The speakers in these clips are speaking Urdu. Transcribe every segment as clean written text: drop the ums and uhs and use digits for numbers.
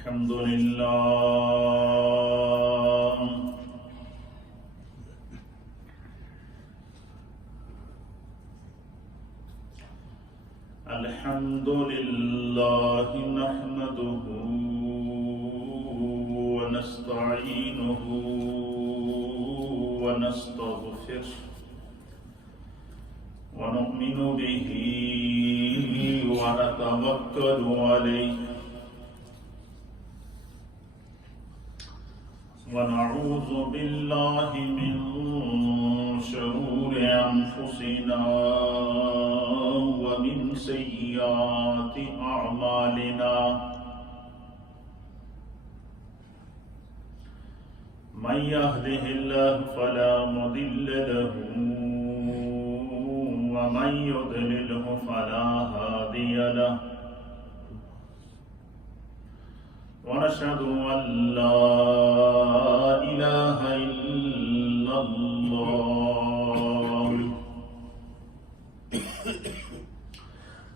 الحمد لله نحمده ونستعينه ونستغفره ونؤمن به ونتوكل عليه ونعوذ بالله من شرور أنفسنا ومن سيئات أعمالنا من يهده الله فلا مضل له ومن يضلله فلا هادي له ونشهد أن لا إله إلا الله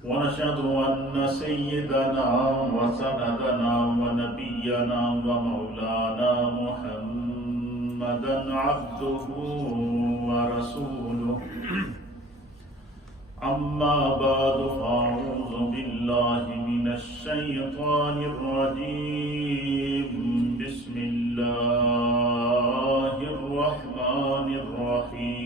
ونشهد أن سيدنا وسندنا ونبينا ومولانا محمدا عبده ورسوله أما بعد فأعوذ بالله من الشيطان الرجيم بسم الله الرحمن الرحيم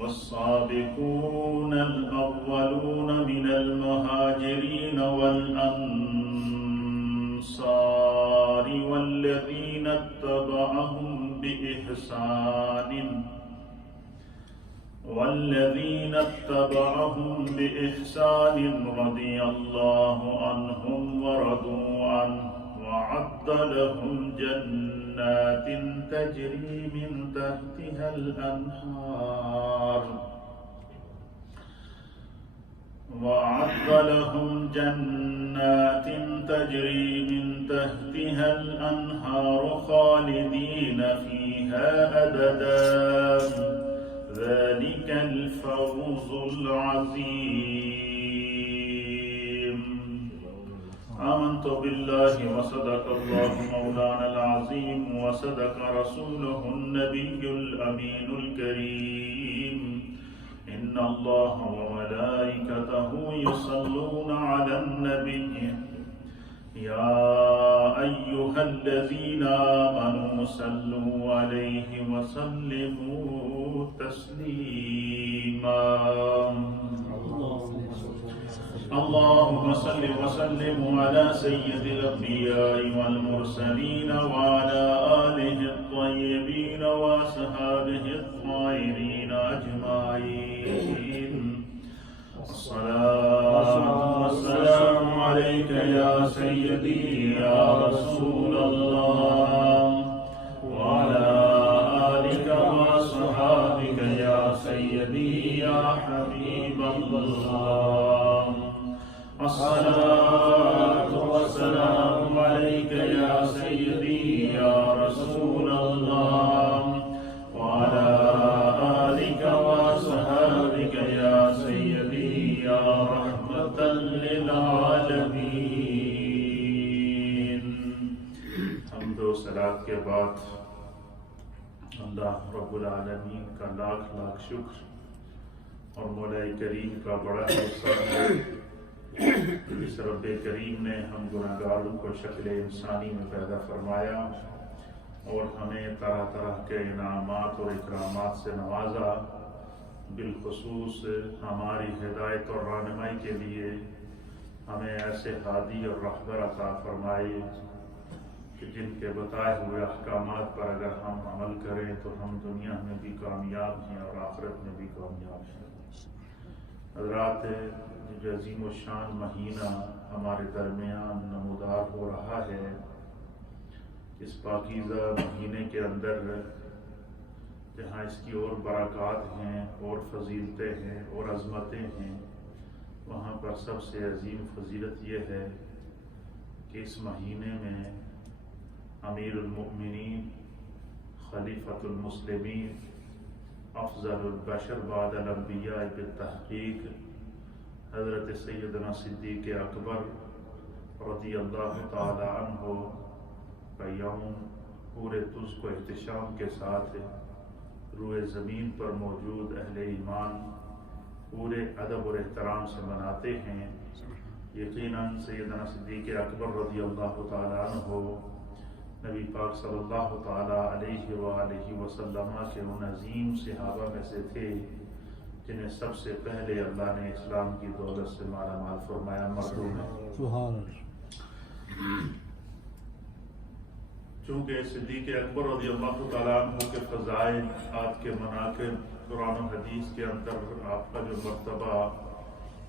والسابقون الأولون من المهاجرين والأنصار والذين اتبعهم بإحسان رضي الله عنهم ورضوا عنه وأعد لهم جنات تجري من تحتها الأنهار وأعد لهم جنات تجري من تحتها الأنهار خالدين فيها أبدا ذلك الفوز العظيم آمنت بالله وصدق الله مولانا العظيم وصدق رسوله النبي الأمين الكريم إن الله وملائكته يصلون على النبي يا أيها الذين آمنوا صلوا عليه وسلموا تسليما اللهم صل وسلم على سيد الأنبياء والمرسلين وعلى آله الطيبين وأصحابه الطاهرين أجمعين الصلاة والسلام عليك يا سيدي يا رسول الله وعلى آلك وأصحابك يا سيدي يا حبيب الله الصلاة والسلام عليك يا سيدي يا رسول الله وعلى آلك وأصحابك يا سيدي يا رحمة للعالمين حمد و صلاة کے بعد اللہ رب العالمین کا لاکھ لاکھ شکر اور مولا کریم کا بڑا احسان ہے اس رب کریم نے ہم گناہگاروں کو شکل انسانی میں پیدا فرمایا اور ہمیں طرح طرح کے انعامات اور اکرامات سے نوازا، بالخصوص ہماری ہدایت اور رہنمائی کے لیے ہمیں ایسے ہادی اور رہبر عطا فرمائے کہ جن کے بتائے ہوئے احکامات پر اگر ہم عمل کریں تو ہم دنیا میں بھی کامیاب ہیں اور آخرت میں بھی کامیاب ہیں۔ حضرات، جو عظیم و شان مہینہ ہمارے درمیان نمودار ہو رہا ہے، اس پاکیزہ مہینے کے اندر جہاں اس کی اور برکات ہیں اور فضیلتیں ہیں اور عظمتیں ہیں، وہاں پر سب سے عظیم فضیلت یہ ہے کہ اس مہینے میں امیر المؤمنین خلیفۃ المسلمین افضل البشر بعد الانبیاء بالتحقیق حضرت سیدنا صدیق اکبر رضی اللہ تعالی عنہ کا یوم پورے تجھ کو احتشام کے ساتھ روئے زمین پر موجود اہل ایمان پورے ادب اور احترام سے مناتے ہیں۔ یقیناً سیدنا صدیق اکبر رضی اللہ تعالی عنہ نبی پاک صلی اللہ تعالی علیہ وآلہ وسلم کے ان عظیم صحابہ میں سے تھے جنہیں سب سے پہلے اللہ نے اسلام کی دولت سے مالا مال فرمایا مردوں میں۔ سبحان اللہ۔ چونکہ صدیق اکبر رضی اللہ تعالیٰ عنہ کے فضائل، آپ کے مناقب قرآن و حدیث کے اندر آپ کا جو مرتبہ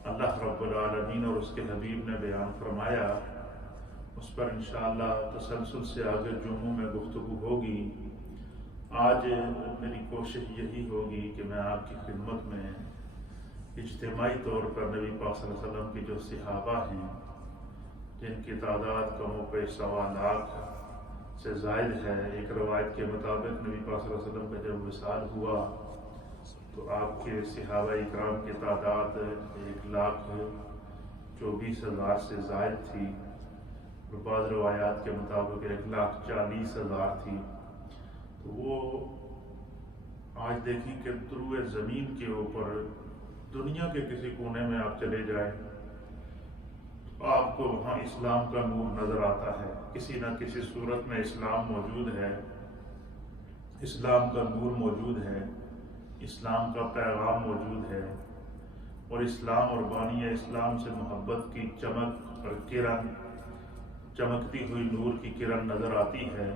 اللہ رب العالمین اور اس کے حبیب نے بیان فرمایا، اس پر انشاءاللہ تسلسل سے آگے جمعوں میں گفتگو ہوگی۔ آج میری کوشش یہی ہوگی کہ میں آپ کی خدمت میں اجتماعی طور پر نبی پاک صلی اللہ علیہ وسلم کی جو صحابہ ہیں جن کی تعداد کم و بیش 1.25 لاکھ سے زائد ہے، ایک روایت کے مطابق نبی پاک صلی اللہ علیہ وسلم کا جب وصال ہوا تو آپ کے صحابہ اکرام کی تعداد 1,24,000 سے زائد تھی، اور بعض روایات کے مطابق 1,40,000 تھی۔ تو وہ آج دیکھیں کہ روئے زمین کے اوپر دنیا کے کسی کونے میں آپ چلے جائیں آپ کو وہاں اسلام کا نور نظر آتا ہے، کسی نہ کسی صورت میں اسلام موجود ہے، اسلام کا نور موجود ہے، اسلام کا پیغام موجود ہے، اور اسلام اور بانی اسلام سے محبت کی چمک اور کرن، چمکتی ہوئی نور کی کرن نظر آتی ہے۔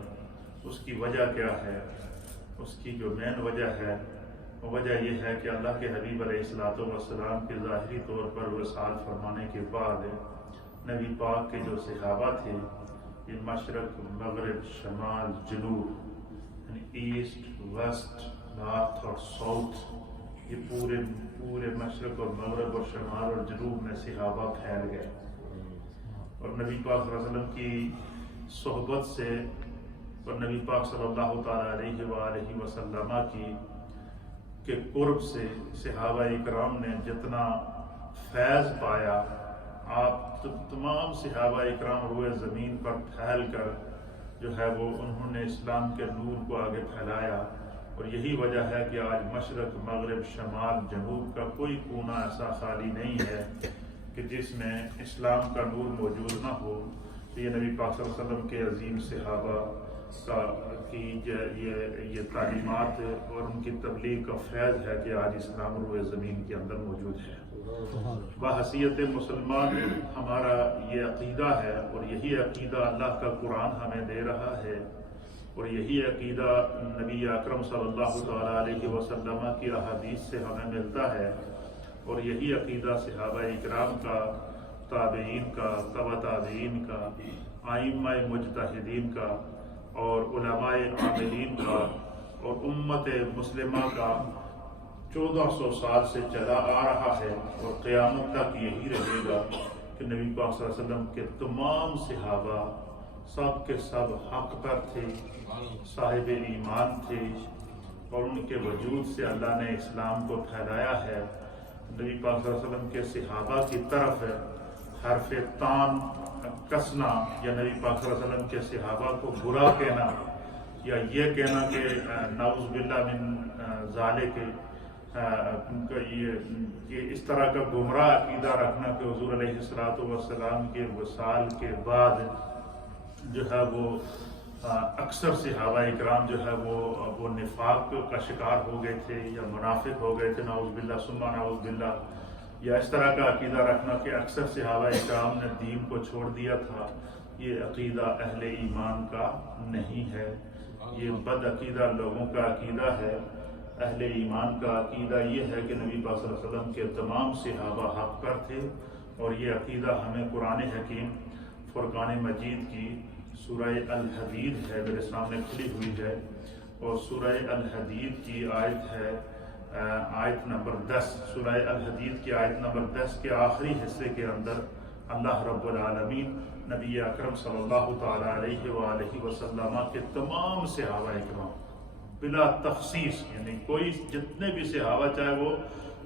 اس کی وجہ کیا ہے؟ اس کی جو مین وجہ ہے وہ وجہ یہ ہے کہ اللہ کے حبیب علیہ الصلوۃ والسلام کے ظاہری طور پر وصال فرمانے کے بعد نبی پاک کے جو صحابہ تھے، یہ مشرق، مغرب، شمال، جنوب، یعنی ایسٹ، ویسٹ، نارتھ اور ساؤتھ، یہ پورے مشرق اور مغرب اور شمال اور جنوب میں صحابہ پھیل گئے، اور نبی پاک صلی اللہ علیہ وسلم کی صحبت سے اور نبی پاک صلی اللہ تعالیٰ علیہ وآلہ وسلم کے قرب سے صحابہ اکرام نے جتنا فیض پایا، آپ تمام صحابہ اکرام روئے زمین پر پھیل کر جو ہے وہ انہوں نے اسلام کے نور کو آگے پھیلایا، اور یہی وجہ ہے کہ آج مشرق، مغرب، شمال، جنوب کا کوئی کونا ایسا خالی نہیں ہے کہ جس میں اسلام کا نور موجود نہ ہو۔ یہ نبی پاک صلی اللہ علیہ وسلم کے عظیم صحابہ کی یہ تعلیمات اور ان کی تبلیغ کا فیض ہے کہ آج اسلام روئے زمین کے اندر موجود ہے۔ بحیثیت مسلمان ہمارا یہ عقیدہ ہے، اور یہی عقیدہ اللہ کا قرآن ہمیں دے رہا ہے، اور یہی عقیدہ نبی اکرم صلی اللہ تعالیٰ علیہ وسلم کی احادیث سے ہمیں ملتا ہے، اور یہی عقیدہ صحابہ اکرام کا، تابعین کا، تبع تابعین کا، ائمہ مجتہدین کا، اور علماء عاملین کا، اور امت مسلمہ کا 1400 سال سے چلا آ رہا ہے، اور قیامت تک یہی رہے گا کہ نبی پاک صلی اللہ علیہ وسلم کے تمام صحابہ سب کے سب حق پر تھے، صاحب ایمان تھے، اور ان کے وجود سے اللہ نے اسلام کو پھیلایا ہے۔ نبی پاک صلی اللہ علیہ وسلم کے صحابہ کی طرف حرف تان کسنا یا نبی پاک صلی اللہ علیہ وسلم کے صحابہ کو برا کہنا یا یہ کہنا کہ نعوذ باللہ من ذالک یہ اس طرح کا گمراہ عقیدہ رکھنا کہ حضور علیہ الصلوۃ والسلام کے وصال کے بعد جو ہے وہ اکثر صحابہ اکرام جو ہے وہ نفاق کا شکار ہو گئے تھے یا منافق ہو گئے تھے، نعوذ باللہ ثم نعوذ باللہ، یا اس طرح کا عقیدہ رکھنا کہ اکثر صحابہ اکرام نے دین کو چھوڑ دیا تھا، یہ عقیدہ اہل ایمان کا نہیں ہے، یہ بد عقیدہ لوگوں کا عقیدہ ہے۔ اہل ایمان کا عقیدہ یہ ہے کہ نبی پاک صلی اللہ علیہ وسلم کے تمام صحابہ حق پر تھے، اور یہ عقیدہ ہمیں قرآن حکیم فرقان مجید کی سورہ الحدید ہے، میرے سامنے کھلی ہوئی ہے، اور سورہ الحدید کی آیت ہے آیت نمبر 10، سورہ الحدید کی آیت نمبر 10 کے آخری حصے کے اندر اللہ رب العالمین نبی اکرم صلی اللہ تعالیٰ علیہ وآلہ وسلم کے تمام صحابہ اکرام بلا تخصیص، یعنی کوئی جتنے بھی صحابہ چاہے وہ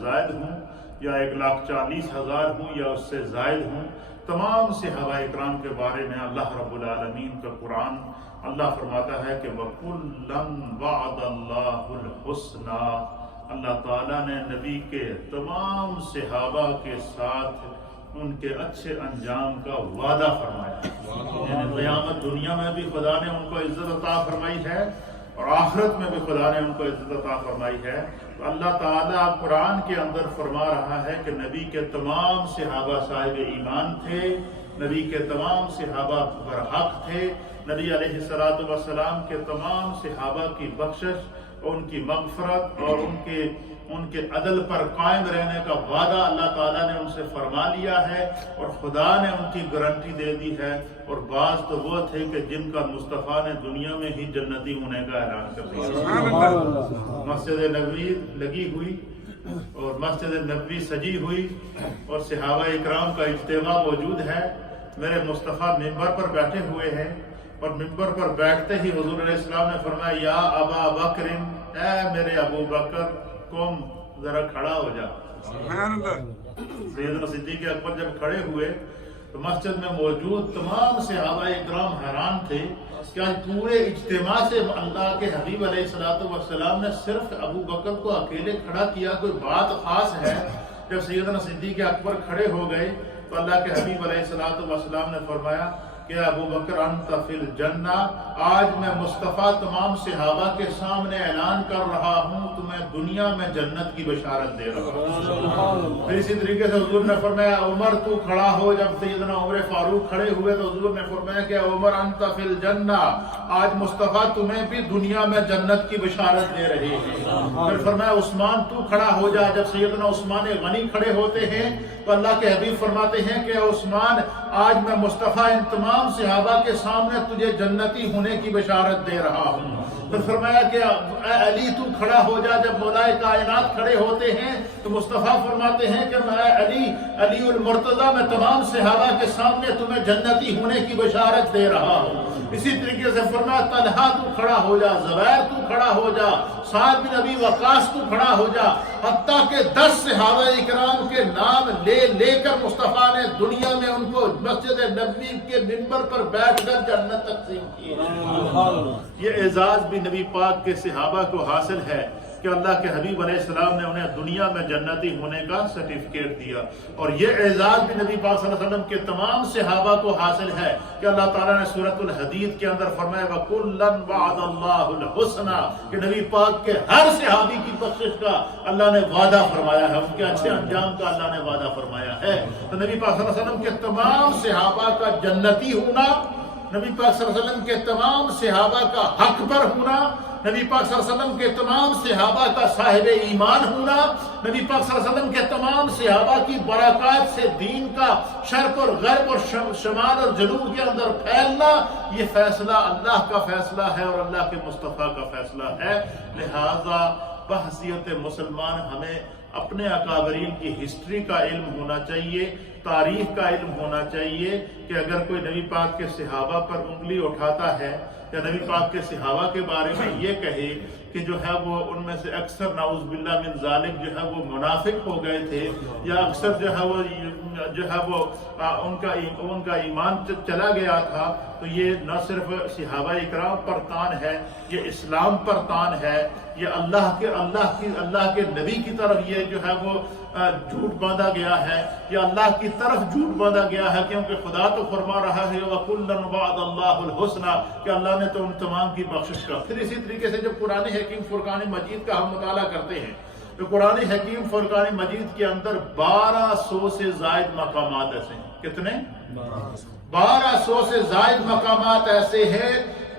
زائد ہوں یا 1,40,000 ہوں یا اس سے زائد ہوں، تمام صحابہ اکرام کے بارے میں اللہ رب العالمین کا قرآن اللہ فرماتا ہے کہ وَكُلًّا وَعَدَ اللَّهُ الْحُسْنَى، اللہ تعالیٰ نے نبی کے تمام صحابہ کے ساتھ ان کے اچھے انجام کا وعدہ فرمایا، یعنی قیامت دنیا میں بھی خدا نے ان کو عزت عطا فرمائی ہے اور آخرت میں بھی خدا نے ان کو عزت عطا فرمائی ہے۔ تو اللہ تعالیٰ قرآن کے اندر فرما رہا ہے کہ نبی کے تمام صحابہ صاحب ایمان تھے، نبی کے تمام صحابہ برحق تھے، نبی علیہ السلام کے تمام صحابہ کی بخشش، ان کی مغفرت اور ان کے عدل پر قائم رہنے کا وعدہ اللہ تعالیٰ نے ان سے فرما لیا ہے، اور خدا نے ان کی گارنٹی دے دی ہے۔ اور بعض تو وہ تھے کہ جن کا مصطفیٰ نے دنیا میں ہی جنتی ہونے کا اعلان کر دیا۔ مسجد نبوی لگی ہوئی اور مسجد نبوی سجی ہوئی اور صحابہ اکرام کا اجتماع موجود ہے، میرے مصطفیٰ ممبر پر بیٹھے ہوئے ہیں، اور ممبر پر بیٹھتے ہی حضور علیہ السلام نے فرمایا یا ابا بکر، اے میرے ابو بکر، قم، ذرا کھڑا ہو جا۔ سیدنا صدیق اکبر جب کھڑے ہوئے تو مسجد میں موجود تمام صحابہ اکرام حیران تھے کہ آج پورے اجتماع سے اللہ کے حبیب علیہ السلام نے صرف ابو بکر کو اکیلے کھڑا کیا، کوئی بات خاص ہے؟ جب سیدنا صدیق اکبر کھڑے ہو گئے تو اللہ کے حبیب علیہ السلام نے فرمایا کہ ابو بکر انت فی الجنہ، آج میں مصطفیٰ تمام صحابہ کے سامنے اعلان کر رہا ہوں، تمہیں دنیا میں جنت کی بشارت دے رہا ہوں۔ پھر اسی طریقے سے حضور نے فرمایا عمر تو کھڑا ہو، جب سیدنا عمر فاروق کھڑے ہوئے تو حضور نے فرمایا کہ عمر انت فی الجنہ، آج مصطفیٰ تمہیں بھی دنیا میں جنت کی بشارت دے رہے ہیں۔ پھر فرمایا عثمان تو کھڑا ہو جا، جب سیدنا عثمان غنی کھڑے ہوتے ہیں تو اللہ کے حبیب فرماتے ہیں کہ عثمان، آج میں مصطفیٰ ان تمام صحابہ کے سامنے تجھے جنتی ہونے کی بشارت دے رہا ہوں۔ پھر فرمایا کہ اے علی تو کھڑا ہو جا، جب مولا کائنات کھڑے ہوتے ہیں تو مصطفیٰ فرماتے ہیں کہ میں علی المرتضیٰ، میں تمام صحابہ کے سامنے تمہیں جنتی ہونے کی بشارت دے رہا ہوں۔ اسی طریقے سے فرمایا طلحہ تو کھڑا ہو جا، زبیر تو کھڑا ہو جا، سعد بن ابی وقاص تو کھڑا ہو جا، حتیٰ کہ 10 صحابہ اکرام کے نام لے کر مصطفیٰ نے دنیا میں ان کو مسجد نبوی کے منبر پر بیٹھ کر جنت تقسیم کی۔ یہ اعزاز بھی نبی پاک کے صحابہ کو حاصل ہے کہ اللہ کے حبیب علیہ السلام نے انہیں دنیا میں جنتی ہونے کا سرٹیفکیٹ دیا، اور یہ اعزاز بھی نبی پاک صلی اللہ علیہ وسلم کے تمام صحابہ کو حاصل ہے کہ اللہ تعالیٰ نے سورۃ الحدید کے اندر فرمایا وَكُلًّا وَعَدَ اللَّهُ الْحُسْنَى، کہ نبی پاک کے ہر صحابی کی بخشش کا اللہ نے وعدہ فرمایا ہے، ان کے اچھے انجام کا اللہ نے وعدہ فرمایا ہے۔ تو نبی پاک صلی اللہ علیہ وسلم کے تمام صحابہ کا جنتی ہونا، نبی پاک صلی اللہ علیہ وسلم کے تمام صحابہ کا حق پر ہونا، نبی پاک صلی اللہ علیہ وسلم کے تمام صحابہ کا صاحب ایمان ہونا، نبی پاک صلی اللہ علیہ وسلم کے تمام صحابہ کی برکات سے دین کا شرق اور غرب اور شمال اور جنوب کے اندر پھیلنا، یہ فیصلہ اللہ کا فیصلہ ہے اور اللہ کے مصطفیٰ کا فیصلہ ہے۔ لہذا بحیثیت مسلمان ہمیں اپنے اکابرین کی ہسٹری کا علم ہونا چاہیے، تاریخ کا علم ہونا چاہیے، کہ اگر کوئی نبی پاک کے صحابہ پر انگلی اٹھاتا ہے یا نبی پاک کے صحابہ کے بارے میں یہ کہے کہ جو ہے وہ ان میں سے اکثر نعوذ باللہ من ذالک جو ہے وہ منافق ہو گئے تھے، یا اکثر جو ہے وہ ان کا ایمان چلا گیا تھا، تو یہ نہ صرف صحابہ اکرام پر تان ہے، یہ اسلام پر تان ہے، یہ اللہ کے نبی کی طرف یہ جو ہے وہ جھوٹ باندھا گیا ہے، یہ اللہ کی طرف جھوٹ باندھا گیا ہے، کیونکہ خدا تو فرما رہا ہے وَكُلًّا وَعَدَ اللَّهُ الْحُسْنَى، کہ اللہ نے تو ان تمام کی بخشش کا۔ پھر اسی طریقے سے جب قرآن حکیم فرقان مجید کا ہم مطالعہ کرتے ہیں تو قرآن حکیم فرقان مجید کے اندر 1200 سے زائد مقامات ایسے ہیں۔ کتنے؟ 1200 سے زائد مقامات ایسے ہیں،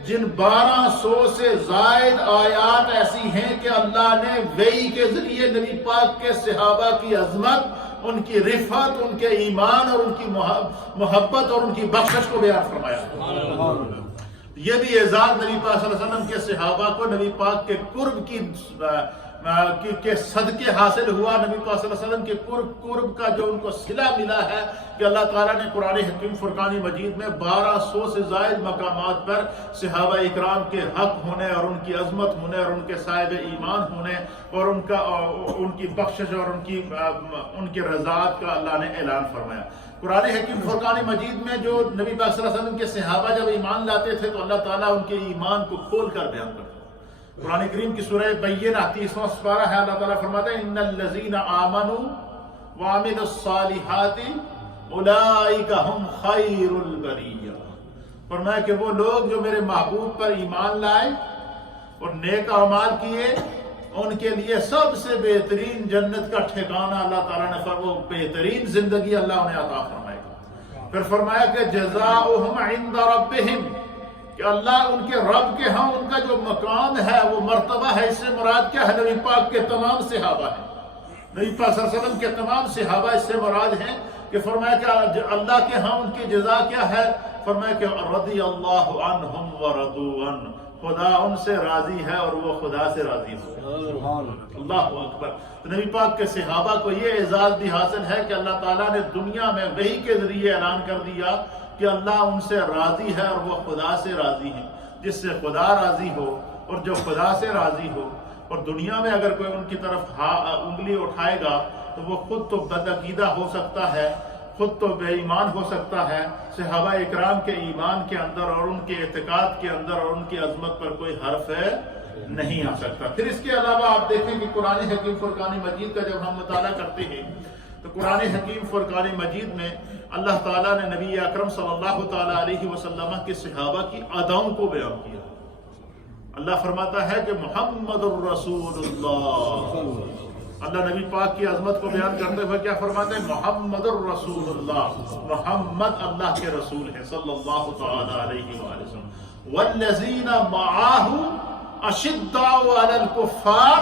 جن 1200 سے زائد آیات ایسی ہیں کہ اللہ نے وحی کے ذریعے نبی پاک کے صحابہ کی عظمت، ان کی رفعت، ان کے ایمان اور ان کی محبت اور ان کی بخشش کو بیان فرمایا۔ یہ بھی اعزاز نبی پاک صلی اللہ علیہ وسلم کے صحابہ کو نبی پاک کے قرب کی کہ صدقے حاصل ہوا، نبی پاک صلی اللہ علیہ وسلم کے قرب کا جو ان کو صلہ ملا ہے کہ اللہ تعالیٰ نے قرآن حکیم فرقان مجید میں 1200 سے زائد مقامات پر صحابہ اکرام کے حق ہونے اور ان کی عظمت ہونے اور ان کے صاحب ایمان ہونے اور ان کی بخشش اور ان کی رضاعت کا اللہ نے اعلان فرمایا۔ قرآن حکیم فرقان مجید میں جو نبی پاک صلی اللہ علیہ وسلم کے صحابہ جب ایمان لاتے تھے تو اللہ تعالیٰ ان کے ایمان کو کھول کر بیان کرتا ہے۔ قرآن کریم کی سورہ بینہ 30واں سپارہ ہے، اللہ تعالیٰ فرماتا ہے ان الذین آمنوا وعملوا الصالحات اولئک هم خیر البریہ، فرمایا کہ وہ لوگ جو میرے محبوب پر ایمان لائے اور نیک اعمال کیے ان کے لیے سب سے بہترین جنت کا ٹھکانہ اللہ تعالیٰ نے وہ بہترین زندگی اللہ انہیں عطا فرمائے گا۔ پھر فرمایا کہ جزاؤہم عند ربہم، کہ اللہ ان کے رب کے ہاں ان کا جو مقام ہے وہ مرتبہ ہے، اس سے مراد کیا ہے؟ نبی پاک کے تمام صحابہ ہیں، نبی پاک صلی اللہ علیہ وسلم کے تمام صحابہ اس سے مراد ہیں کہ فرمایا کہ اللہ کے ہاں ان کی جزا کیا ہے؟ فرمایا کہ رضی اللہ عنہم ورضوا عنہ، خدا ان سے راضی ہے اور وہ خدا سے راضی ہو۔ اللہ اکبر۔ تو نبی پاک کے صحابہ کو یہ اعزاز بھی حاصل ہے کہ اللہ تعالیٰ نے دنیا میں وحی کے ذریعے اعلان کر دیا کہ اللہ ان سے راضی ہے اور وہ خدا سے راضی ہیں۔ جس سے خدا راضی ہو اور جو خدا سے راضی ہو، اور دنیا میں اگر کوئی ان کی طرف انگلی اٹھائے گا تو وہ خود تو بدعقیدہ ہو سکتا ہے، خود تو بے ایمان ہو سکتا ہے، صحابہ اکرام کے ایمان کے اندر اور ان کے اعتقاد کے اندر اور ان کی عظمت پر کوئی حرف نہیں آ سکتا۔ پھر اس کے علاوہ آپ دیکھیں کہ قرآن حکیم فرقان مجید کا جب ہم مطالعہ کرتے ہیں تو قرآن حکیم فرقان مجید میں اللہ تعالیٰ نے نبی اکرم صلی اللہ تعالیٰ علیہ وسلم کے صحابہ کی اداؤں کو بیان کیا۔ اللہ فرماتا ہے کہ محمد الرسول اللہ، اللہ نبی پاک کی عظمت کو بیان کرتے ہوئے کیا فرماتے ہیں؟ محمد الرسول اللہ، محمد اللہ کے رسول ہیں صلی اللہ تعالیٰ علیہ وآلہ وسلم۔ والذین معاہ اشداء علی الکفار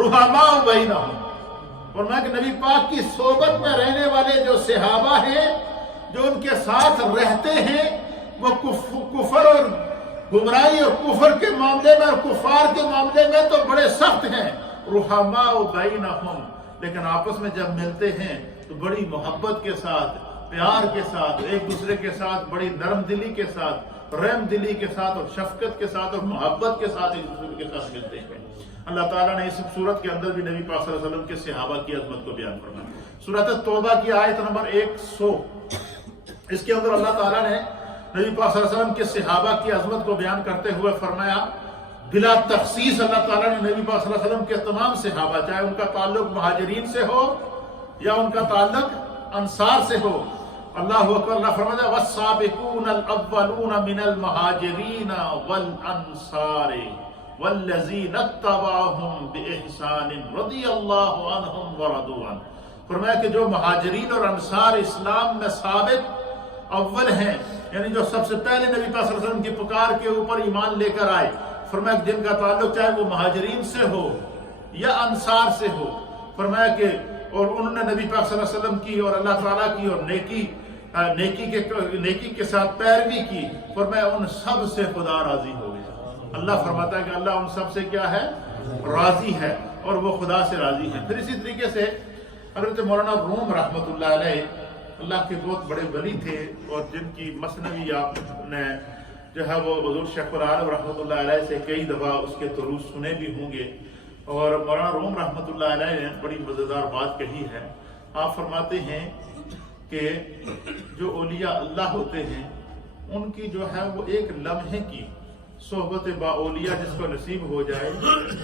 رحماء بینہم، فرمایا کہ نبی پاک کی صحبت میں رہنے والے جو صحابہ ہیں، جو ان کے ساتھ رہتے ہیں، وہ کفر اور گمراہی اور کفر کے معاملے میں اور کفار کے معاملے میں تو بڑے سخت ہیں، رحماء بینہم، لیکن آپس میں جب ملتے ہیں تو بڑی محبت کے ساتھ، پیار کے ساتھ، ایک دوسرے کے ساتھ بڑی نرم دلی کے ساتھ، رحم دلی کے ساتھ اور شفقت کے ساتھ اور محبت کے ساتھ ایک دوسرے کے ساتھ ملتے ہیں۔ اللہ تعالیٰ نے اس صورت کے اندر بھی نبی پاک صلی اللہ علیہ وسلم کے صحابہ کی عظمت کو بیان فرمایا۔ سورۃ توبہ کی آیت نمبر 100، اس کے اندر اللہ تعالیٰ نے نبی پاک صلی اللہ علیہ وسلم کے صحابہ کی عظمت کو بیان کرتے ہوئے فرمایا، بلا تخصیص اللہ تعالیٰ نے نبی پاک صلی اللہ علیہ وسلم کے تمام صحابہ، چاہے ان کا تعلق مہاجرین سے ہو یا ان کا تعلق انصار سے ہو، اللہ اکبر، اللہ فرماتا ہے والسابقون الاولون من المہاجرین والانصار والذین اتبعہم باحسان رضی اللہ عنہم ورضوا عنہ، فرمایا کہ جو مہاجرین اور انصار اسلام میں سابق اول ہیں، یعنی جو سب سے پہلے نبی پاک صلی اللہ علیہ وسلم کی پکار کے اوپر ایمان لے کر آئے، فرمایا کہ جن کا تعلق چاہے وہ مہاجرین سے ہو یا انصار سے ہو، فرمایا کہ اور انہوں نے نبی پاک صلی اللہ علیہ وسلم کی اور اللہ تعالیٰ کی اور نیکی کے ساتھ پیروی کی، فرمایا ان سب سے خدا راضی ہو گیا۔ اللہ فرماتا ہے کہ اللہ ان سب سے کیا ہے؟ راضی ہے اور وہ خدا سے راضی ہے۔ پھر اسی طریقے سے حضرت مولانا روم رحمۃ اللہ علیہ، اللہ کے بہت بڑے ولی تھے اور جن کی مثنوی آپ نے جو ہے وہ حضور شیخ العالم رحمۃ اللہ علیہ سے کئی دفعہ اس کے دروس سنے بھی ہوں گے، اور مولانا روم رحمۃ اللہ علیہ نے بڑی مزیدار بات کہی ہے۔ آپ فرماتے ہیں کہ جو اولیاء اللہ ہوتے ہیں ان کی جو ہے وہ ایک لمحے کی صحبت با اولیاء جس کو نصیب ہو جائے،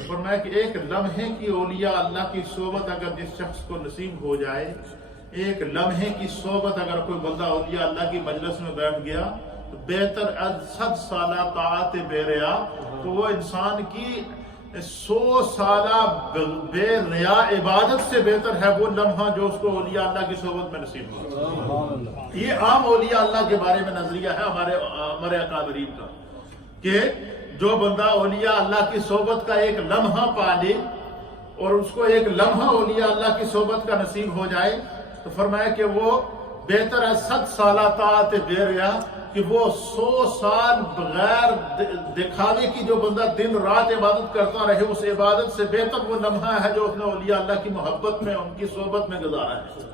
فرمایا کہ ایک لمحے کی اولیاء اللہ کی صحبت اگر جس شخص کو نصیب ہو جائے، ایک لمحے کی صحبت اگر کوئی بندہ اولیاء اللہ کی مجلس میں بیٹھ گیا تو بہتر از 100 سالہ طاعت بے ریا، تو وہ انسان کی 100 سالہ بے ریا عبادت سے بہتر ہے وہ لمحہ جو اس کو اولیاء اللہ کی صحبت میں نصیب ہو۔ یہ عام اولیاء اللہ کے بارے میں نظریہ ہے ہمارے اکابرین کا، کہ جو بندہ اولیاء اللہ کی صحبت کا ایک لمحہ پا لے اور اس کو ایک لمحہ اولیاء اللہ کی صحبت کا نصیب ہو جائے تو فرمایا کہ وہ بہتر ہے 100 سالہ طاعت بے ریا کہ وہ 100 سال بغیر دکھاوے کی جو بندہ دن رات عبادت کرتا رہے، اس عبادت سے بہتر وہ لمحہ ہے جو اس نے اولیاء اللہ کی محبت میں، ان کی صحبت میں گزارا ہے۔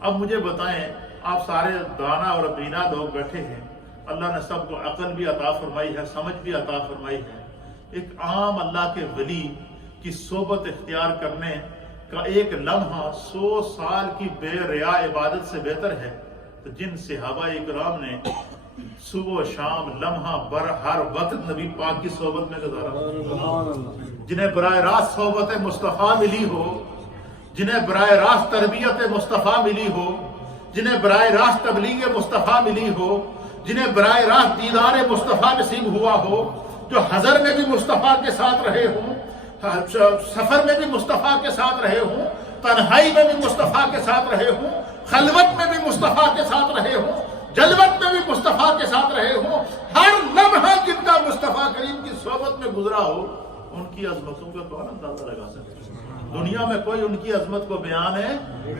اب مجھے بتائیں، آپ سارے دانا اور بینا لوگ بیٹھے ہیں، اللہ نے سب کو عقل بھی عطا فرمائی ہے، سمجھ بھی عطا فرمائی ہے، ایک عام اللہ کے ولی کی صحبت اختیار کرنے کا ایک لمحہ 100 سال کی بے ریا عبادت سے بہتر ہے، تو جن صحابہ اکرام نے صبح و شام لمحہ بر ہر وقت نبی پاک کی صحبت میں گزارا، جنہیں براہ راست صحبت مصطفیٰ ملی ہو، جنہیں براہ راست تربیت مصطفیٰ ملی ہو، جنہیں براہ راست تبلیغ مصطفیٰ ملی ہو، جنہیں براہ راست دیدار مصطفیٰ نصیب ہوا ہو، جو حضر میں بھی مصطفیٰ کے ساتھ رہے ہوں، سفر میں بھی مصطفیٰ کے ساتھ رہے ہوں، تنہائی میں بھی مصطفیٰ کے ساتھ رہے ہوں، خلوت میں بھی مصطفیٰ کے ساتھ رہے ہوں، جلوت میں بھی مصطفیٰ کے ساتھ رہے ہوں، ہر لمحہ جن کا مصطفیٰ کریم کی صحبت میں گزرا ہو، ان کی عظمتوں کا کون اندازہ لگا سکتا ہے؟ دنیا میں کوئی ان کی عظمت کو بیان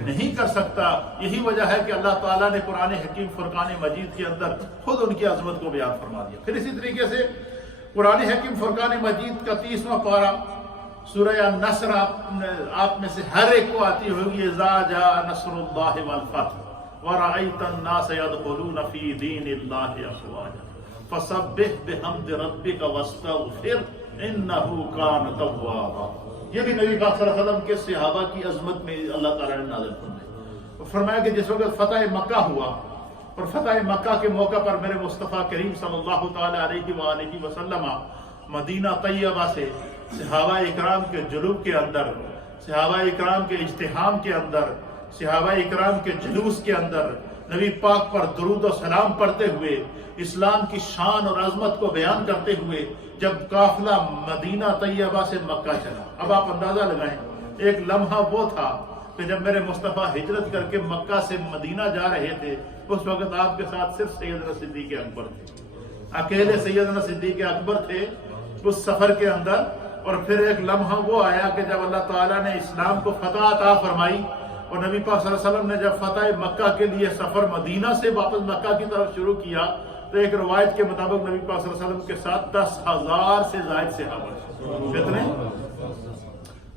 نہیں کر سکتا۔ یہی وجہ ہے کہ اللہ تعالیٰ نے قرآن حکیم فرقان مجید کے اندر خود ان کی عظمت کو بیان فرما دیا۔ پھر اسی طریقے سے قرآن حکیم فرقان مجید کا 30واں پارہ سورہ النصر آپ میں سے ہر ایک کو آتی ہوگی، اذا جاء نصر اللہ والفتح ورأیت الناس يدخلون فی دین اللہ افواجا فسبح بحمد ربک واستغفر انہ کان توابا۔ یہ بھی نبی پاک صلی اللہ علیہ وسلم کے صحابہ کی عظمت میں اللہ تعالیٰ نے نازل فرمائی۔ فرمایا کہ جس وقت فتح مکہ ہوا اور فتح مکہ کے موقع پر میرے مصطفیٰ کریم صلی اللہ تعالیٰ علیہ وآلہ وسلم مدینہ طیبہ سے صحابہ اکرام کے جلوب کے اندر، صحابہ اکرام کے اجتہام کے اندر، صحابہ اکرام کے جلوس کے اندر نبی پاک پر درود و سلام پڑھتے ہوئے، اسلام کی شان اور عظمت کو بیان کرتے ہوئے جب قافلہ مدینہ طیبہ سے مکہ چلا، اب آپ اندازہ لگائیں، ایک لمحہ وہ تھا کہ جب میرے مصطفیٰ ہجرت کر کے مکہ سے مدینہ جا رہے تھے، اس وقت آپ کے ساتھ صرف سیدنا صدیق اکبر تھے، اکیلے سیدنا صدیق اکبر تھے اس سفر کے اندر۔ اور پھر ایک لمحہ وہ آیا کہ جب اللہ تعالیٰ نے اسلام کو فتح عطا فرمائی اور نبی پاک صلی اللہ علیہ وسلم نے جب فتح مکہ کے لیے سفر مدینہ سے واپس مکہ کی طرف شروع کیا، تو ایک روایت کے مطابق نبی پاک صلی اللہ علیہ وسلم کے ساتھ 10,000 سے زائد صحابہ تھے۔ کتنے؟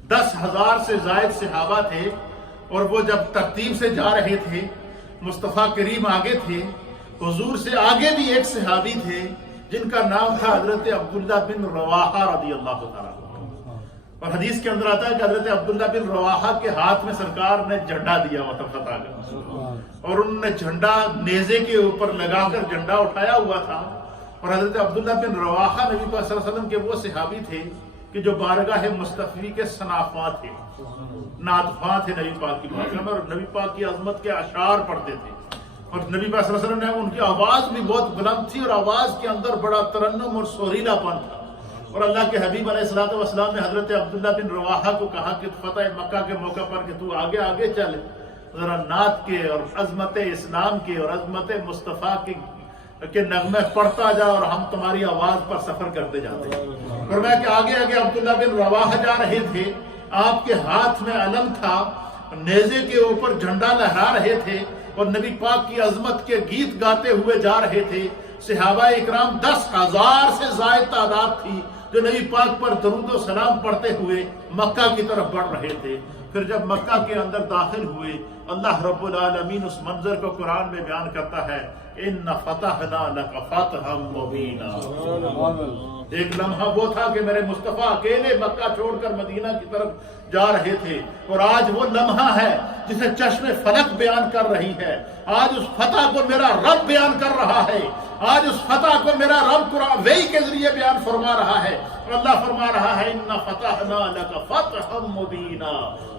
10,000 سے زائد صحابہ تھے، اور وہ جب ترتیب سے جا رہے تھے، مصطفیٰ کریم آگے تھے، حضور سے آگے بھی ایک صحابی تھے جن کا نام تھا حضرت عبداللہ بن رواحہ رضی اللہ تعالیٰ عنہ۔ اور حدیث کے اندر آتا ہے کہ حضرت عبداللہ بن رواحہ کے ہاتھ میں سرکار نے جھنڈا دیا ہوا تھا فتح کا، اور انہوں نے جھنڈا نیزے کے اوپر لگا کر جھنڈا اٹھایا ہوا تھا۔ اور حضرت عبداللہ بن رواحہ نبی پاک صلی اللہ علیہ وسلم کے وہ صحابی تھے کہ جو بارگاہ مصطفی کے صنافاں تھے، نعتخواں تھے نبی پاک کی بارگاہ میں، اور نبی پاک کی عظمت کے اشعار پڑھتے تھے۔ اور نبی پاک صلی اللہ علیہ وسلم نے ان کی آواز بھی بہت بلند تھی، اور آواز کے اندر بڑا ترنم اور سریلا پن تھا۔ اور اللہ کے حبیب علیہ الصلوۃ والسلام نے حضرت عبداللہ بن رواحہ کو کہا کہ فتح مکہ کے موقع پر کہ تو آگے آگے چل، ذرا نعت کے اور عظمت اسلام کے اور عظمت مصطفیٰ کے نغمے پڑھتا جا، اور ہم تمہاری آواز پر سفر کرتے جاتے ہیں۔ فرمایا کہ آگے آگے عبداللہ بن رواحہ جا رہے تھے، آپ کے ہاتھ میں علم تھا، نیزے کے اوپر جھنڈا لہرا رہے تھے، اور نبی پاک کی عظمت کے گیت گاتے ہوئے جا رہے تھے۔ صحابہ اکرام 10,000 سے زائد تعداد تھی جو نبی پاک پر درود و سلام پڑھتے ہوئے مکہ کی طرف بڑھ رہے تھے۔ پھر جب مکہ کے اندر داخل ہوئے، اللہ رب العالمین اس منظر کو قرآن میں بیان کرتا ہے، ان فتحنا لک فتحا مبینا۔ ایک لمحہ وہ تھا کہ میرے مصطفیٰ اکیلے مکہ چھوڑ کر مدینہ کی طرف جا رہے تھے، اور آج وہ لمحہ ہے جسے چشم فلک بیان کر رہی ہے۔ آج اس فتح کو میرا رب بیان کر رہا ہے، آج اس فتح کو میرا رب قرآن وحی کے ذریعے بیان فرما رہا ہے۔ اور اللہ فرما رہا ہے، ان فتحنا لک فتحا مبینا۔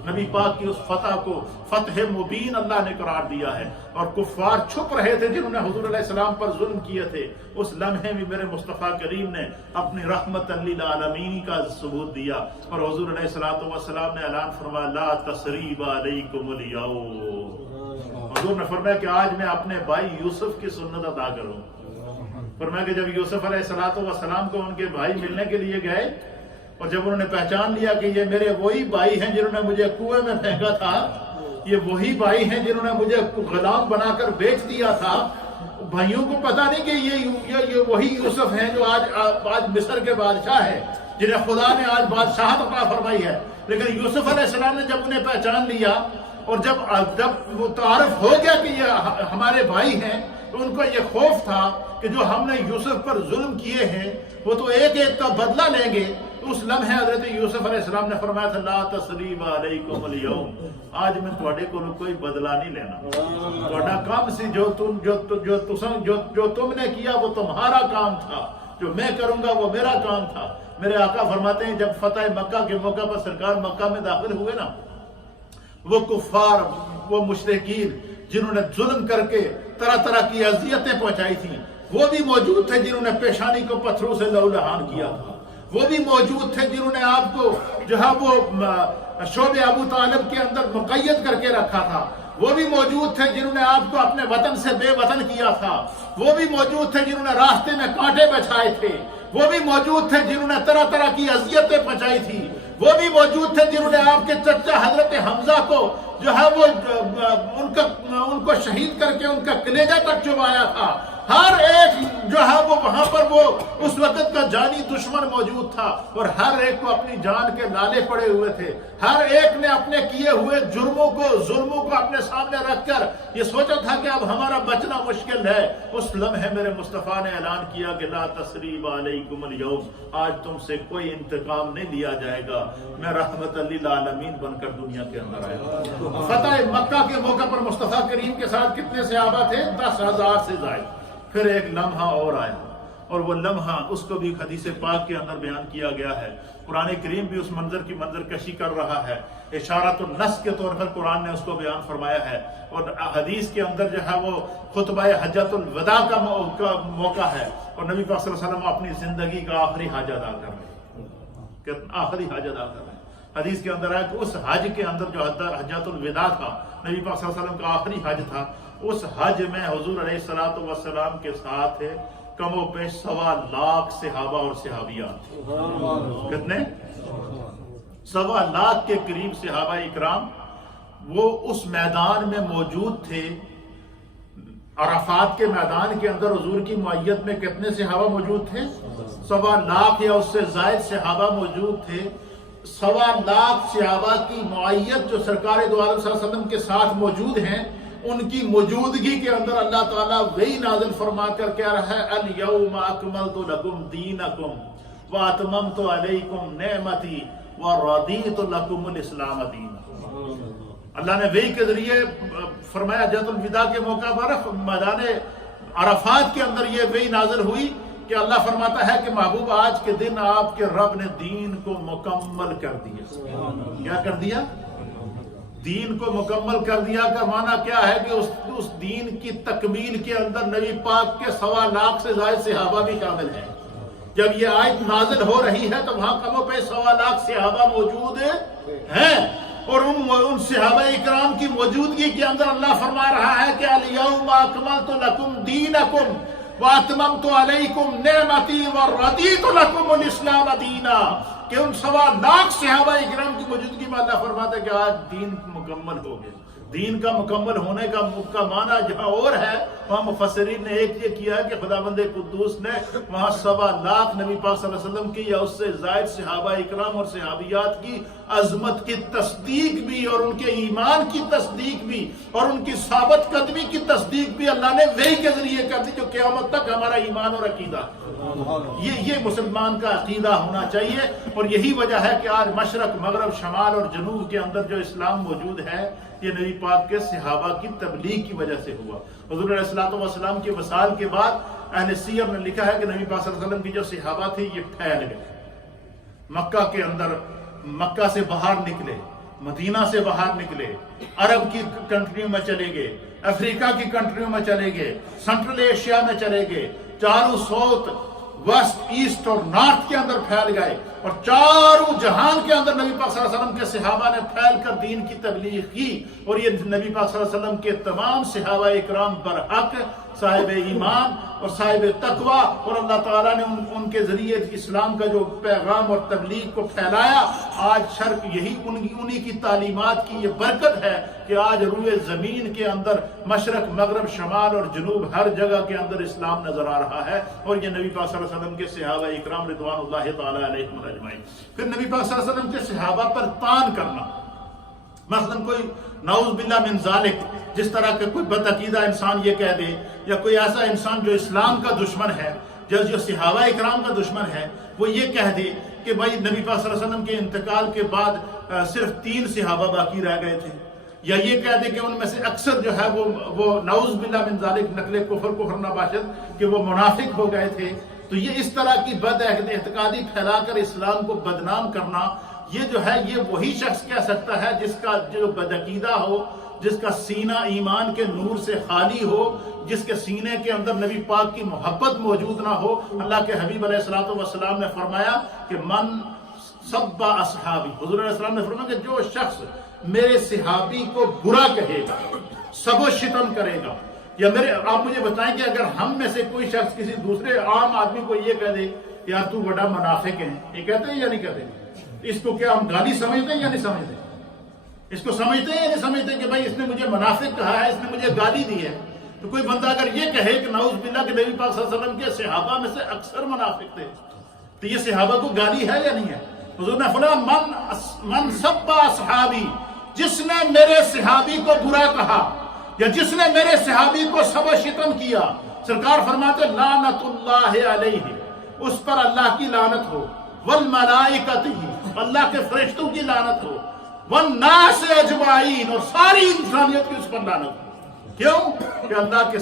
نبی پاک کی اس فتح کو فتح مبین اللہ نے قرار دیا ہے، اور کفار چھپ رہے تھے جنہوں نے حضور علیہ السلام پر ظلم کیے تھے، اس لمحے میں میرے مصطفیٰ کریم نے اپنی رحمت للعالمین کا ثبوت دیا، اور حضور علیہ السلام نے اعلان فرمایا، لا تثریب علیکم اليوم۔ حضور نے فرمایا کہ آج میں اپنے بھائی یوسف کی سنت ادا کروں۔ فرمایا کہ جب یوسف علیہ السلام کو ان کے بھائی ملنے کے لیے گئے، اور جب انہوں نے پہچان لیا کہ یہ میرے وہی بھائی ہیں جنہوں نے مجھے کنویں میں پھینکا تھا، یہ وہی بھائی ہیں جنہوں نے مجھے غلام بنا کر بیچ دیا تھا، بھائیوں کو پتا نہیں کہ یہ وہی یوسف ہیں جو آج مصر کے بادشاہ ہیں، جنہیں خدا نے آج بادشاہت عطا فرمائی ہے. لیکن یوسف علیہ السلام نے جب انہیں پہچان لیا اور جب وہ تعارف ہو گیا کہ یہ ہمارے بھائی ہیں، تو ان کو یہ خوف تھا کہ جو ہم نے یوسف پر ظلم کیے ہیں وہ تو ایک ایک کا بدلہ لیں گے. تو اس لمحے حضرت یوسف علیہ السلام نے فرمایا تھا لا تثریب علیکم اليوم، آج میں تھوڑے کو کوئی بدلہ نہیں لینا. تھوڑا کام سی جو تم نے کیا وہ تمہارا کام تھا، جو میں کروں گا وہ میرا کام تھا. میرے آقا فرماتے ہیں جب فتح مکہ کے موقع پر سرکار مکہ میں داخل ہوئے نا، وہ کفار، وہ مشرکین جنہوں نے ظلم کر کے طرح طرح کی اذیتیں پہنچائی تھیں، وہ بھی موجود تھے جنہوں نے پیشانی کو پتھروں سے لہولہان کیا تھا. وہ بھی موجود تھے جنہوں نے آپ کو جو ہے وہ شعب ابو طالب کے اندر مقید کر کے رکھا تھا. وہ بھی موجود تھے جنہوں نے آپ کو اپنے وطن سے بے وطن کیا تھا. وہ بھی موجود تھے جنہوں نے راستے میں کانٹے بچھائے تھے. وہ بھی موجود تھے جنہوں نے طرح طرح کی اذیتیں پہنچائی تھی. وہ بھی موجود تھے جنہوں نے آپ کے چچا حضرت حمزہ کو جو ہے وہ ان کو شہید کر کے ان کا کلیجہ تک چبایا تھا. ہر ایک جو ہے وہ وہاں پر وہ اس وقت کا جانی دشمن موجود تھا، اور ہر ایک کو اپنی جان کے لالے پڑے ہوئے تھے. ہر ایک نے اپنے کیے ہوئے جرموں کو ظلموں کو اپنے سامنے رکھ کر یہ سوچا تھا کہ اب ہمارا بچنا مشکل ہے. اس لمحے میرے مصطفیٰ نے اعلان کیا کہ لا تثریب علیکم اليوم، آج تم سے کوئی انتقام نہیں لیا جائے گا، میں رحمت للعالمین بن کر دنیا کے اندر آیا. فتح مکہ کے موقع پر مصطفیٰ کریم کے ساتھ کتنے صحابہ تھے؟ 10,000 سے زائد. پھر ایک لمحہ اور آیا، اور وہ لمحہ اس کو بھی حدیث پاک کے اندر بیان کیا گیا ہے. قرآن کریم بھی اس منظر کی منظر کشی کر رہا ہے. اشارۃ النص کے طور پر قرآن نے اس کو بیان فرمایا ہے، اور حدیث کے اندر جو ہے وہ خطبہ حجۃ الوداع کا موقع ہے، اور نبی پاک صلی اللہ علیہ وسلم اپنی زندگی کا آخری حج ادا کر رہے ہیں. آخری حج ادا کر رہے ہیں. حدیث کے اندر ہے کہ اس حج کے اندر جو حجۃ الوداع تھا، نبی پاک صلی اللہ علیہ وسلم کا آخری حج تھا، اس حج میں حضور علیہ الصلوۃ والسلام کے ساتھ کم و بیش 1.25 لاکھ صحابہ اور صحابیات. کتنے؟ 1.25 لاکھ کے قریب صحابہ اکرام وہ اس میدان میں موجود تھے. عرفات کے میدان کے اندر حضور کی معیت میں کتنے صحابہ موجود تھے؟ 1.25 لاکھ یا اس سے زائد صحابہ موجود تھے. 1.25 لاکھ صحابہ کی معیت جو سرکار دو عالم صلی اللہ علیہ وسلم کے ساتھ موجود ہیں، ان کی موجودگی کے اندر اللہ تعالیٰ وہی نازل فرما کر کہہ رہا ہے الیوم اکملت لکم دینکم واتممت علیکم نعمتی ورضیت لکم الاسلام دینا. اللہ نے وحی کے ذریعے فرمایا حجۃ الوداع کے موقع پر میدان عرفات کے اندر یہ وحی نازل ہوئی کہ اللہ فرماتا ہے کہ محبوب آج کے دن آپ کے رب نے دین کو مکمل کر دیا. کیا کر دیا؟ دین کو مکمل کر دیا. کا معنی کیا ہے کہ اس دین کی تکمیل کے اندر نبی پاک کے 1.25 لاکھ سے زائد صحابہ بھی شامل ہیں. جب یہ آیت نازل ہو رہی ہے تو وہاں کم و بیش 1.25 لاکھ صحابہ موجود ہیں، اور ان صحابہ اکرام کی موجودگی کے اندر اللہ فرما رہا ہے کہ الیوم اکملت لکم دینکم واتممت علیکم نعمتی ورضیت لکم الاسلام دینا. کہ ان 1.25 لاکھ صحابہ اکرام کی موجودگی میں اللہ فرماتا ہے کہ آج دین مکمل ہو گیا. دین کا مکمل ہونے کا معنی جہاں اور ہے، وہاں مفسرین نے ایک یہ کیا ہے کہ خداوند قدوس نے وہاں 1.25 لاکھ نبی پاک صلی اللہ علیہ وسلم کی یا اس سے زائد صحابہ اکرام اور صحابیات کی عظمت کی تصدیق بھی، اور ان کے ایمان کی تصدیق بھی، اور ان کی ثابت قدمی کی تصدیق بھی اللہ نے وحی کے ذریعے کر دی، جو قیامت تک ہمارا ایمان اور عقیدہ یہ مسلمان کا عقیدہ ہونا چاہیے. اور یہی وجہ ہے کہ آج مشرق، مغرب، شمال اور جنوب کے اندر جو اسلام موجود ہے، یہ نبی پاک کے صحابہ کی تبلیغ کی وجہ سے ہوا. حضور علیہ الصلوۃ والسلام کے وصال کے بعد اہل سیر نے لکھا ہے کہ نبی پاک صلی اللہ علیہ وسلم کی جو صحابہ تھے یہ پھیل گئے. مکہ کے اندر، مکہ سے باہر نکلے، مدینہ سے باہر نکلے، عرب کی کنٹریوں میں چلے گئے، افریقہ کی کنٹریوں میں چلے گئے، سینٹرل ایشیا میں چلے گئے، چاروں ساؤتھ، ویسٹ، ایسٹ اور نارتھ کے اندر پھیل گئے، اور چاروں جہان کے اندر نبی پاک صلی اللہ علیہ وسلم کے صحابہ نے پھیل کر دین کی تبلیغ کی. اور یہ نبی پاک صلی اللہ علیہ وسلم کے تمام صحابہ اکرام برحق صاحب ایمان اور صاحب تقوی، اور اللہ تعالیٰ نے ان کے ذریعے اسلام کا جو پیغام اور تبلیغ کو پھیلایا، آج شرق یہی انہی کی تعلیمات کی یہ برکت ہے کہ آج روئے زمین کے اندر مشرق مغرب شمال اور جنوب ہر جگہ کے اندر اسلام نظر آ رہا ہے، اور یہ نبی پاک صلی اللہ علیہ وسلم کے صحابہ اکرام رضوان اللہ تعالیٰ علیہم اجمعین۔ پھر نبی پاک صلی اللہ علیہ وسلم کے صحابہ پر طعن کرنا، مثلا کوئی نعوذ باللہ من ذالک، جس طرح کا کوئی بدعقیدہ انسان یہ کہہ دے، یا کوئی ایسا انسان جو اسلام کا دشمن ہے، جو صحابہ اکرام کا دشمن ہے، وہ یہ کہہ دے کہ بھائی نبی پاک صلی اللہ علیہ وسلم کے انتقال کے بعد صرف 3 صحابہ باقی رہ گئے تھے، یا یہ کہہ دے کہ ان میں سے اکثر جو ہے وہ نعوذ باللہ من ذالک نقل کفر نباشد کہ وہ منافق ہو گئے تھے، تو یہ اس طرح کی بد اعتقادی پھیلا کر اسلام کو بدنام کرنا، یہ جو ہے یہ وہی شخص کہہ سکتا ہے جس کا جو بدعقیدہ ہو، جس کا سینہ ایمان کے نور سے خالی ہو، جس کے سینے کے اندر نبی پاک کی محبت موجود نہ ہو۔ اللہ کے حبیب علیہ الصلوۃ والسلام نے فرمایا کہ من سب اصحابی، حضور علیہ السلام نے فرمایا کہ جو شخص میرے صحابی کو برا کہے گا، سب و شتم کرے گا، یا آپ مجھے بتائیں کہ اگر ہم میں سے کوئی شخص کسی دوسرے عام آدمی کو یہ کہہ دے یار تو بڑا منافق ہے، یہ کہتے ہیں یا نہیں کہتے؟ اس کو کیا ہم گالی سمجھتے ہیں یا نہیں سمجھتے؟ اس کو سمجھتے ہیں یا نہیں سمجھتے کہ بھائی اس نے مجھے منافق کہا ہے، اس نے مجھے گالی دی ہے؟ تو کوئی بندہ اگر یہ کہے کہ نعوذ باللہ کہ نبی پاک صلی اللہ علیہ وسلم کے صحابہ میں سے اکثر منافق تھے، تو یہ صحابہ کو گالی ہے یا نہیں ہے؟ حضور نے فرمایا من سب اصحابی، جس نے میرے صحابی کو برا کہا یا جس نے میرے صحابی کو سب و شتم کیا، سرکار فرماتے لعنت اللہ علیہ، اس پر اللہ کی لعنت ہو، والملائکۃ، اللہ کے فرشتوں کی لعنت ہو، والناس اجمعین، اور ساری انسانیت کی اس پر لعنت ہو۔ کیوں؟ کہ اللہ کے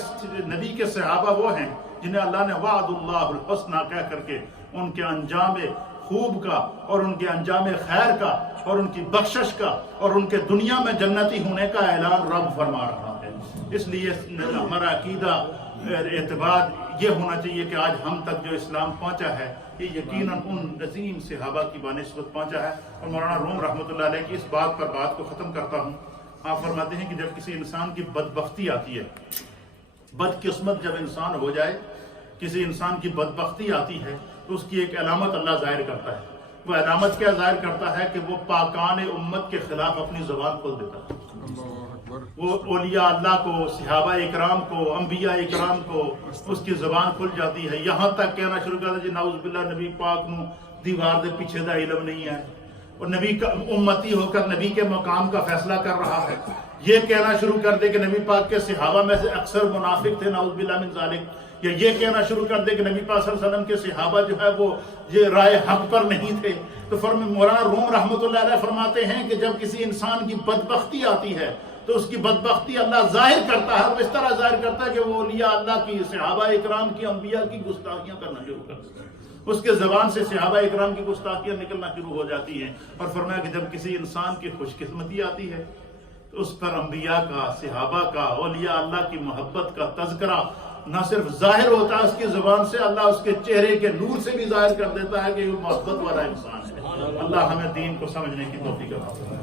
نبی کے صحابہ وہ ہیں جنہیں اللہ نے وعد اللہ الحسنہ کہہ کر کے ان کے انجام خوب کا اور ان کے انجام خیر کا اور ان کی بخشش کا اور ان کے دنیا میں جنتی ہونے کا اعلان رب فرما رہا ہے۔ اس لیے ہمارا عقیدہ اعتقاد یہ ہونا چاہیے کہ آج ہم تک جو اسلام پہنچا ہے یہ یقیناً ان عظیم صحابہ کی بنسبت پہنچا ہے۔ اور مولانا روم رحمۃ اللہ علیہ کی اس بات پر بات کو ختم کرتا ہوں۔ آپ فرماتے ہیں کہ جب کسی انسان کی بدبختی آتی ہے، بدقسمت جب انسان ہو جائے، کسی انسان کی بدبختی آتی ہے تو اس کی ایک علامت اللہ ظاہر کرتا ہے۔ وہ علامت کیا ظاہر کرتا ہے کہ وہ پاکان امت کے خلاف اپنی زبان کھول دیتا ہے۔ وہ اولیاء اللہ کو، صحابہ اکرام کو، انبیاء اکرام کو اس کی زبان کھل جاتی ہے، یہاں تک کہنا شروع کرتا ہے جی نعوذ باللہ نبی پاک نو دیوار دے پیچھے دا علم نہیں ہے، اور نبی کا امتی ہو کر نبی کے مقام کا فیصلہ کر رہا ہے۔ یہ کہنا شروع کر دے کہ نبی پاک کے صحابہ میں سے اکثر منافق تھے، نعوذ باللہ من ذالک، یا یہ کہنا شروع کر دے کہ نبی پاک صلی اللہ علیہ وسلم کے صحابہ جو ہے وہ یہ رائے حق پر نہیں تھے، تو مولانا روم رحمۃ اللہ علیہ فرماتے ہیں کہ جب کسی انسان کی بدبختی آتی ہے تو اس کی بدبختی اللہ ظاہر کرتا ہے، وہ اس طرح ظاہر کرتا ہے کہ وہ اولیاء اللہ کی، صحابہ اکرام کی، انبیاء کی گستاخیاں کرنا شروع کر دیتا ہے۔ اس کے زبان سے صحابہ اکرام کی گستاخیاں نکلنا شروع ہو جاتی ہیں۔ اور فرمایا کہ جب کسی انسان کی خوش قسمتی آتی ہے تو اس پر انبیاء کا، صحابہ کا، اولیاء اللہ کی محبت کا تذکرہ نہ صرف ظاہر ہوتا ہے اس کی زبان سے، اللہ اس کے چہرے کے نور سے بھی ظاہر کر دیتا ہے کہ یہ محبت والا انسان ہے۔ اللہ ہمیں دین کو سمجھنے کی توفیق عطا فرمائے۔